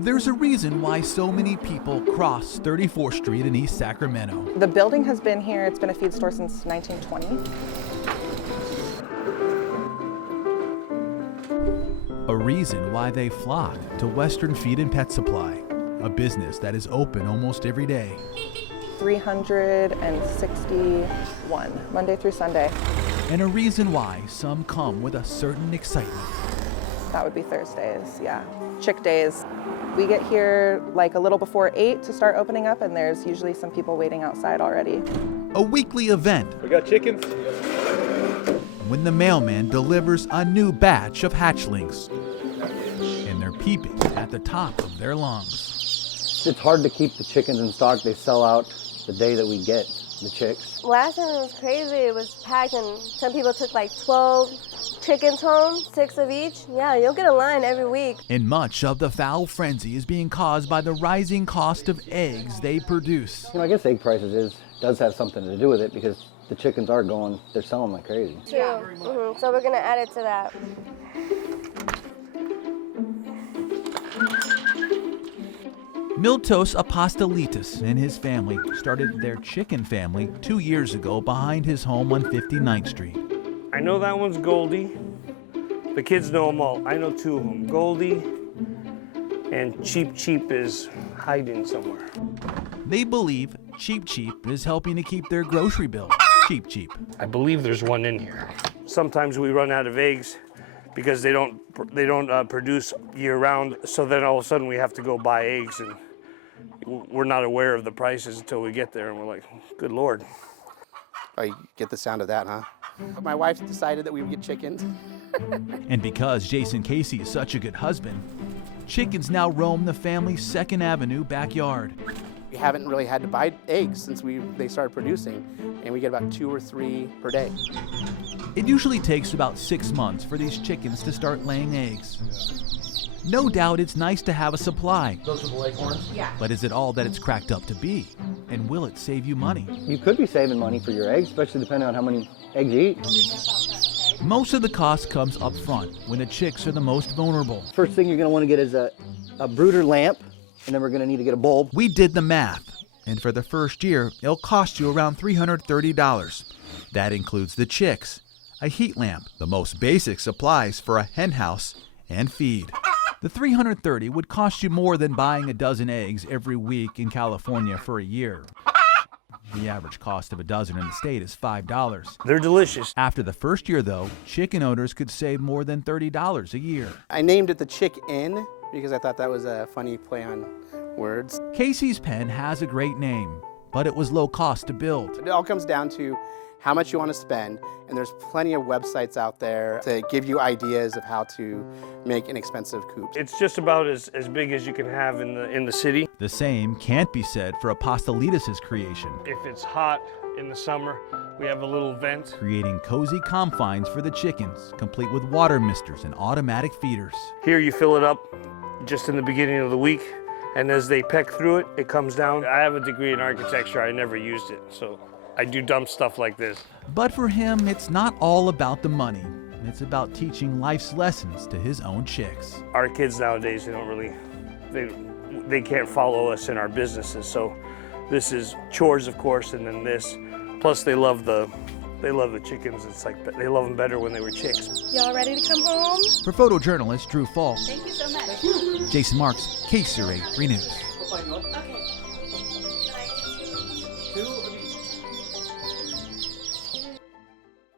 There's a reason why so many people cross 34th Street in East Sacramento. The building has been here, it's been a feed store since 1920. A reason why they flock to Western Feed and Pet Supply, a business that is open almost every day. 361, Monday through Sunday. And a reason why some come with a certain excitement. That would be Thursdays, yeah. Chick days. We get here like a little before 8 to start opening up, and there's usually some people waiting outside already. A weekly event. We got chickens. When the mailman delivers a new batch of hatchlings. And they're peeping at the top of their lungs. It's hard to keep the chickens in stock. They sell out the day that we get the chicks. Last time it was crazy. It was packed and some people took like 12 chickens home, 6 of each. Yeah, you'll get a line every week. And much of the fowl frenzy is being caused by the rising cost of eggs they produce. You know, I guess egg prices does have something to do with it because the chickens are going, they're selling like crazy. True. Mm-hmm. So we're gonna add it to that. Miltos Apostolitis and his family started their chicken family 2 years ago behind his home on 59th Street. I know that one's Goldie. The kids know them all. I know 2 of them. Goldie and Cheap Cheap is hiding somewhere. They believe Cheap Cheap is helping to keep their grocery bill cheap. I believe there's one in here. Sometimes we run out of eggs because they don't produce year round. So then all of a sudden we have to go buy eggs, and we're not aware of the prices until we get there, and we're like, good Lord. Oh, you get the sound of that, huh? My wife decided that we would get chickens. And because Jason Casey is such a good husband, chickens now roam the family's 2nd Avenue backyard. We haven't really had to buy eggs since they started producing, and we get about 2 or 3 per day. It usually takes about 6 months for these chickens to start laying eggs. No doubt it's nice to have a supply. Those are the leghorns? Yeah. But is it all that it's cracked up to be? And will it save you money? You could be saving money for your eggs, especially depending on how many eggs you eat. Most of the cost comes up front when the chicks are the most vulnerable. First thing you're going to want to get is a brooder lamp, and then we're going to need to get a bulb. We did the math, and for the first year, it'll cost you around $330. That includes the chicks, a heat lamp, the most basic supplies for a hen house, and feed. The $330 would cost you more than buying a dozen eggs every week in California for a year. The average cost of a dozen in the state is $5. They're delicious. After the first year, though, chicken owners could save more than $30 a year. I named it the Chick Inn because I thought that was a funny play on words. Casey's pen has a great name, but it was low cost to build. It all comes down to how much you want to spend, and there's plenty of websites out there to give you ideas of how to make inexpensive coops. It's just about as big as you can have in the city. The same can't be said for Apostolitis' creation, If it's hot in the summer, we have a little vent. creating cozy confines for the chickens, complete with water misters and automatic feeders. Here you fill it up just in the beginning of the week, and as they peck through it, it comes down. I have a degree in architecture. I never used it, so I do dumb stuff like this. But for him, it's not all about the money. It's about teaching life's lessons to his own chicks. Our kids nowadays, they don't really, they can't follow us in our businesses. So this is chores, of course, and then this. Plus they love the chickens. It's like they love them better when they were chicks. Y'all ready to come home? For photojournalist Drew Faulk, Thank you so much. Jason Marks, KCRA 3 News. Okay.